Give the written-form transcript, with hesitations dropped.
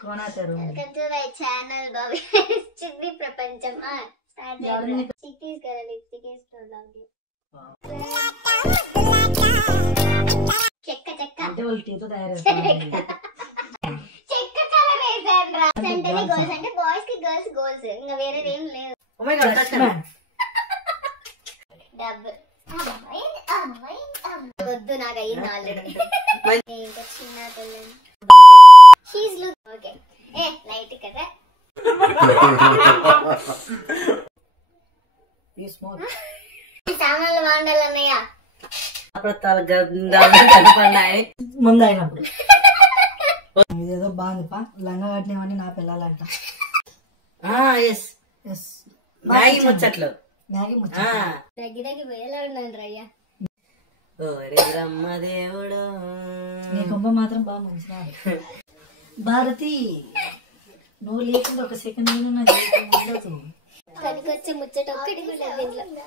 welcome to my channel Bobby చిన్ని ప్రపంచం start chickies కదా చిక్కీస్ లవ్ యు చెక్క చెక్క అంటే వాళ్ళు టీతో తయారు చేస్తారు చెక్క కలర్ వేసారు రా అంటే గర్ల్స్ అంటే బాయ్స్ కి గర్ల్స్ గోల్స్ ఇంకా వేరేది ఏం లేదు oh my god touch double వద్దు నాకు అయ్యింది ఆల్రెడీ ఇంకా చిన్న పిల్లని షీస్ లుక్ ఓకే ఏ లైట్ కదా ఈ స్మోక్ సామాన్లు బాగుండాలి అన్నయ్య అప్పుడు కనపడినాయి ముందు అయినప్పుడు ఇదేదో బాగుంది పా లంగా కట్టినవన్నీ నా పిల్లలంట మ్యాగీ ముచ్చట్లు మ్యాగీ ముచ్చట్లు దగ్గరికి పోయేలా ఉన్నాను రయ్యా దేవుడు నీ కొంప మాత్రం బాగా మంచిగా భారతి నువ్వు లేకుండా ఒక సెకండ్ నాకు పనికొచ్చే ముచ్చట ఒక్కటి కూడా దీంట్లో